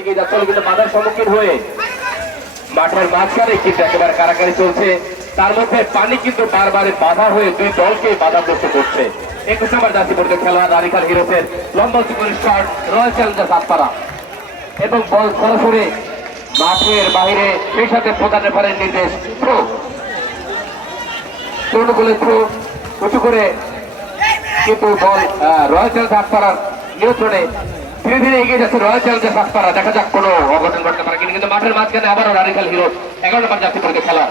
এগিয়ে যাচ্ছে কিন্তু বাধার সম্মুখীন হয়ে মাঠের মাঝখানে কিন্তু একেবারে কারাকারি চলছে। তার মধ্যে পানি কিন্তু বারবার বাধা হয়ে দুই দলকে বাধাগ্রস্ত করছে। 21 নম্বর জার্সি পরিহিত খেলোয়াড় রানিকাল হিরোসের লম্বা সুপার শট রয়্যাল চ্যালেঞ্জার্স আটপাড়া এবং বল সরাসরি মাঠের বাইরে, সেই সাথে প্রধান রেফারির নির্দেশ থ্রো। অনুকূলে থ্রো উঁচু করে কিন্তু বল রয়্যাল চ্যালেঞ্জার্স আটপাড়ার নিয়ন্ত্রণে ধীরে ধীরে এগিয়ে যাচ্ছে রয়্যাল চ্যালেঞ্জার্স আটপাড়া। দেখা যাক কোনো অঘটন ঘটতে পারে কিন্তু মাঠের মাঝখানে আবারও রানিকাল হিরোস 11 নম্বর জার্সি পরিহিত খেলা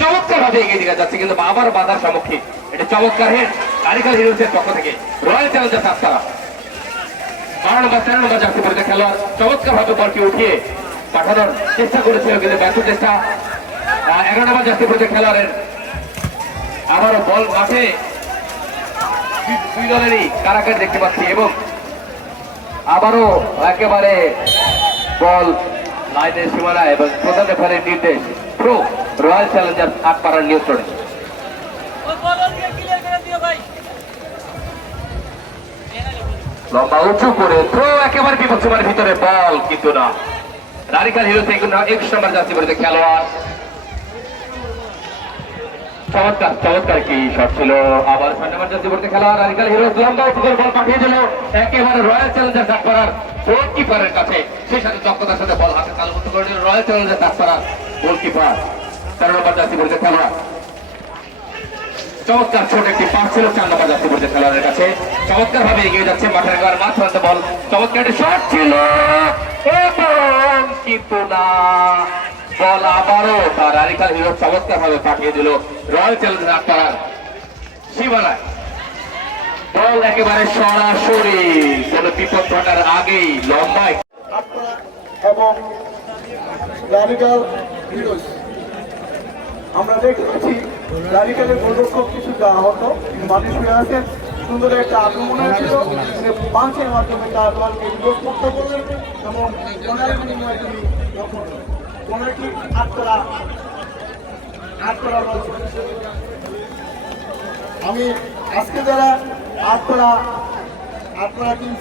চমৎকার ভাবে এগিয়ে দিয়ে যাচ্ছে কিন্তু আবারও বাধার সম্মুখীন। এটা চমৎকার হেড রানিকাল হিরোসের পক্ষ থেকে রয়্যাল চ্যালেঞ্জার্স আটপাড়া। 12 নম্বর 13 নম্বর জার্সি পরিহিত খেলোয়াড় চমৎকার ভাবে বলটি উঠিয়ে পাঠানোর চেষ্টা করেছিল কিন্তু ব্যর্থ চেষ্টা। 11 নম্বর জার্সি পরিহিত খেলোয়াড়ের আবারও বল মাঠে দুই দলেরই কারাকারি দেখতে পাচ্ছি এবং আবারও একেবারে বল লাইনের সীমানায় এবং প্রধান রেফারির নির্দেশ থ্রো রয়্যাল চ্যালেঞ্জার্স আটপাড়ার নিয়ন্ত্রণে। লম্বা উঁচু করে থ্রো একেবারে বিপক্ষের ভিতরে বল কিন্তু না। রানিকাল হিরোস 21 নম্বর জার্সি পরিহিত খেলোয়াড় চমৎকার কি শট ছিল। আবার 6 নম্বর জার্সি পরিহিত খেলোয়াড় রানিকাল হিরোস লম্বা উঁচু করে বল পাঠিয়ে দিল একেবারে রয়্যাল চ্যালেঞ্জার্স আটপাড়ার গোলকিপারের কাছে। সেই সাথে দক্ষতার সাথে বল হাতে তালুবদ্ধ করে দিল রয়্যাল চ্যালেঞ্জার্স আটপাড়ার গোলকিপার 13 নম্বর জার্সি পরিহিত খেলোয়াড়। চমৎকার ছোট একটি পাস ছিল 4 নম্বর জার্সি পরিহিত খেলোয়াড়ের কাছে। চমৎকার ভাবে এগিয়ে যাচ্ছে মাঠের মাঠ প্রান্তে বল। চমৎকার একটি শট ছিল এবং কিন্তু না, বল আবারও তার রানিকাল হিরোস চমৎকার ভাবে পাঠিয়ে দিল রয়্যাল চ্যালেঞ্জার্স আটপাড়ার সীমানায়। বল একেবারে সরাসরি কোন বিপদ ঘটার আগেই লম্বায় এবং রানিকাল হিরোস আমরা দেখেছি রানিকালের গোলরক্ষক কিছুটা আহত, মানুষ হয়ে আছেন। সুন্দর একটা আক্রমণ হয়েছিল, পাঁচের মাধ্যমে তার দলকে বিরোধ মুক্ত করলেন এবং পনেরো বিনিময়ে তিনি পনেরোটি আটকরা রয়েছে। আমি আজকে যারা আটকরা টিম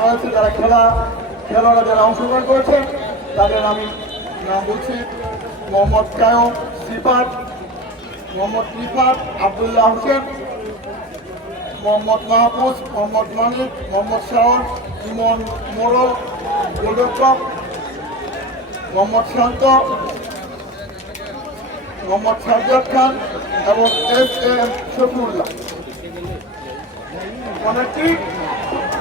রয়েছে, যারা খেলোয়াড়রা যারা অংশগ্রহণ করেছেন তাদের আমি নাম বলছি: মোহাম্মদ কায়ুম, সিফাত, মোহাম্মদ রিফাত, আব্দুল্লাহ হোসেন, মোহাম্মদ মাহফুজ, মোহাম্মদ মানিক, মোহাম্মদ শাওন, ইমন মোড়ল, গোলরক্ষক মোহাম্মদ শান্ত, মোহাম্মদ সাজ্জাদ খান এবং SM শফিউল্লাহ। অনেকটি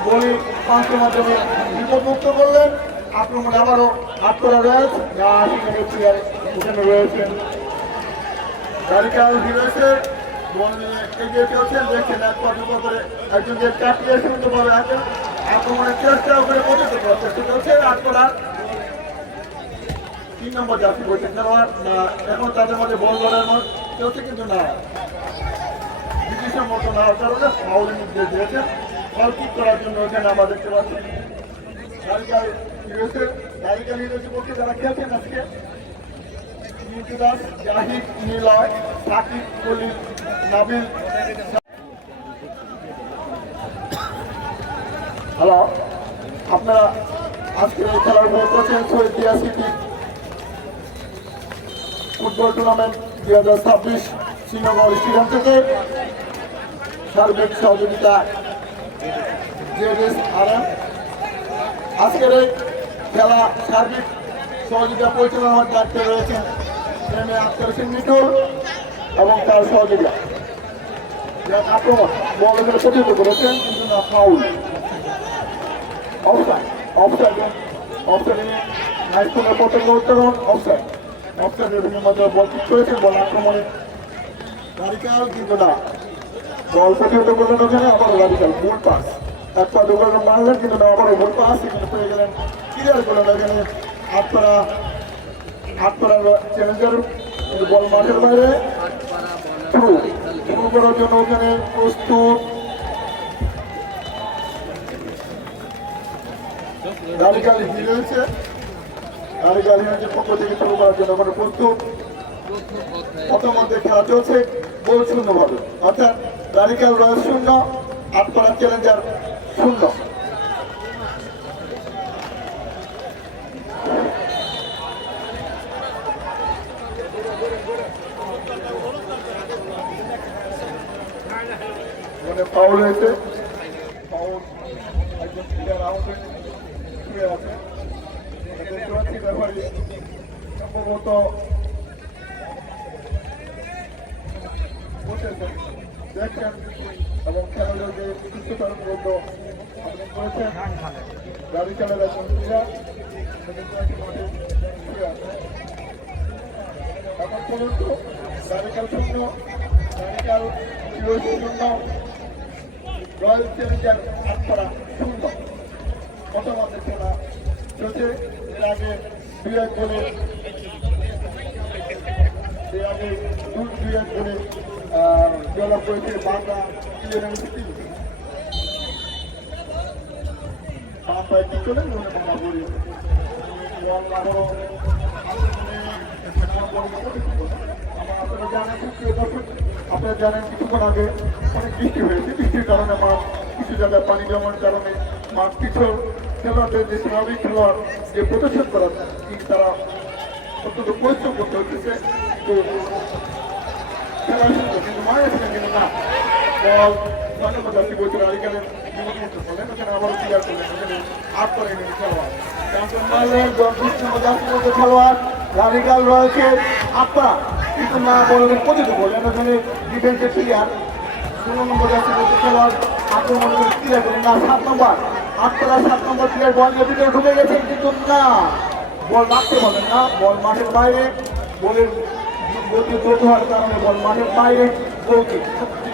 বলি পাঁচের মাধ্যমে বিপদমুক্ত করলেন। আক্রমণে আবারও আটকরা রয়েছে, ওখানে রয়েছেন রানিকাল হিরোসের বল নিয়ে এগিয়ে চলছেন। দেখছেন এক পা দুপা করে একজন যে কাটিয়ে সুন্দরভাবে আছেন, আক্রমণের চেষ্টা করে পরিচিত করার চেষ্টা করছে আটকরা 3 নম্বর জার্সি পরিহিত খেলোয়াড়। না, এখন তাদের মধ্যে বল লড়াইয়ের মধ্যে চলছে কিন্তু না, ব্রিটিশের মতো না হওয়ার কারণে ফাউলের নির্দেশ দিয়েছেন। ফল কিক করার জন্য এখানে আমরা দেখতে পাচ্ছি রানিকাল হিরোসের পক্ষে যারা খেলছেন আজকে: মিন্টু দাস, জাহিদ, নিলয়, সাকিব, কলিম, নাবিল। হ্যালো, আপনারা আজকে এই খেলার উপভোগ করছেন Shaheed Zia city football tournament 2026 Srinagar stadium থেকে। সার্বিক সহযোগিতা JSRM। আজকের এই খেলা সার্বিক সহযোগিতা পরিচালনার দায়িত্বে রয়েছেন এম এ আক্তার হোসেন মিঠুর এবং তার সহযোগিতা। আক্রমণ বল এখানে প্রতিহত করেছেন কিন্তু না, ফাউল। অফসাইড নাইসপুরের পতঙ্গ উত্তরণ অফসাইডের মধ্যে বল ঠিক করেছেন। বল আক্রমণে রানিকাল কিন্তু না, বল প্রতিহত করলেন ওখানে। আবার রানিকাল মূল পাস এক পা দুবার মারলেন কিন্তু না, আবার মূল পাস এখানে পেয়ে গেলেন, ক্লিয়ার করলেন এখানে আটপাড়া চ্যালেঞ্জার। বল মাঠের বাইরে শুরু করার জন্য ওখানে প্রস্তুত রানিকাল হিরোসের পক্ষ থেকে শুরু করার জন্য আমরা প্রস্তুত। প্রথমার্ধে খেলা চলছে গোল শূন্যভাবে, অর্থাৎ রানিকাল রয়্যাল 0, আটপাড়া চ্যালেঞ্জার 0। ফাউল হয়েছে, ফাউল একজন প্লেয়ার আহত শুয়ে আছে। দেখতে পাচ্ছি ব্যাপারী সম্ভবত বসেছেন, দেখছেন এবং খেলাটাকে সুস্থতার মধ্যে আপনি করেছেন। গাড়ি চালার একজন প্লেয়ার মাঠে শুয়ে আছে। এখন পর্যন্ত গাড়িকাল শূন্য, গাড়িকাল শূন্য, রয়্যাল চ্যালেঞ্জার আটপাড়া শূন্য। মতামতের খেলা চলছে। এর আগে দুই এক বলে ডেভেলপ করেছে বাংলা ইউনিভার্সিটি। বাংলায় কি চলে মনে বাংলা বলি এবং আবারও আপনারা জানেন কিছুক্ষণ আগে অনেক বৃষ্টি হয়েছে। বৃষ্টির কারণে মাঠ কিছু জায়গায় পানি জমার কারণে মাঠ কিছু খেলোয়াড়দের যে স্বাভাবিক খেলোয়াড় যে প্রদর্শন করার তারা অত্যন্ত পরিশ্রম করতে হচ্ছে। তো খেলার সুন্দর কিন্তু মারা যাচ্ছে কিন্তু না বল যাচ্ছি বলছিল আরিকালের করলেন ওখানে আবার ক্লিয়ার করলেন ওখানে আট করে খেলোয়াড় খেলোয়াড় রাডিকাল রয়েছে আপনারা কিন্তু না বলবেন পতিত বললেন ওখানে ডিফেন্সের প্লেয়ার 16 নম্বর যাচ্ছে খেলোয়াড় আক্রমণ করে ক্লিয়ার করেন না 7 নম্বর আপনারা 7 নম্বর প্লেয়ার বলের ভিতরে ঢুকে গেছেন কিন্তু না বল রাখতে বলেন না বল মাঠের বাইরে বলের গতি দ্রুত হওয়ার কারণে বল মাঠের বাইরে গোলকে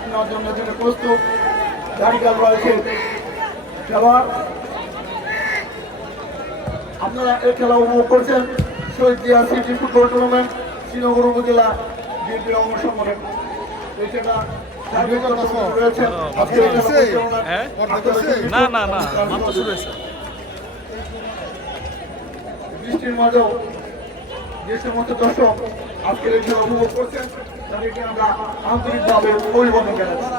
নেওয়ার জন্য প্রস্তুত রাডিকাল রয়েছে খেলোয়াড়। আপনারা এই খেলা উপভোগ করছেন Shaheed Zia city football tournament Srinagar উপজেলা বিএনপির অংশগ্রহণ এই খেলা বৃষ্টির মাঝেও যে সমস্ত দর্শক আজকের এই খেলা উপভোগ করছেন তাদেরকে আমরা আন্তরিকভাবে অভিবাদন জানাচ্ছি।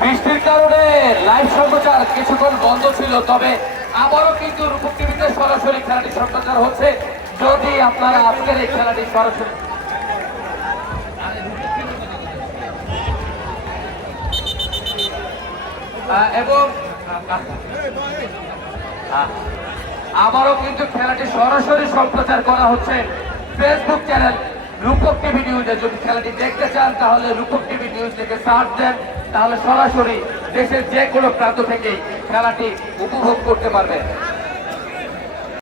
বৃষ্টির কারণে লাইভ সম্প্রচার কিছুক্ষণ বন্ধ ছিল, তবে আবারও কিন্তু রূপক টিভিতে সরাসরি খেলাটি সম্প্রচার হচ্ছে। যদি আপনারা আজকের এই খেলাটি সরাসরি এবং আবারও কিন্তু খেলাটি সরাসরি সম্প্রচার করা হচ্ছে ফেসবুক চ্যানেল রূপক টিভি নিউজে। যদি খেলাটি দেখতে চান তাহলে রূপক টিভি নিউজ থেকে সার্চ দেন, তাহলে সরাসরি দেশের যে কোনো প্রান্ত থেকেই খেলাটি উপভোগ করতে পারবেন।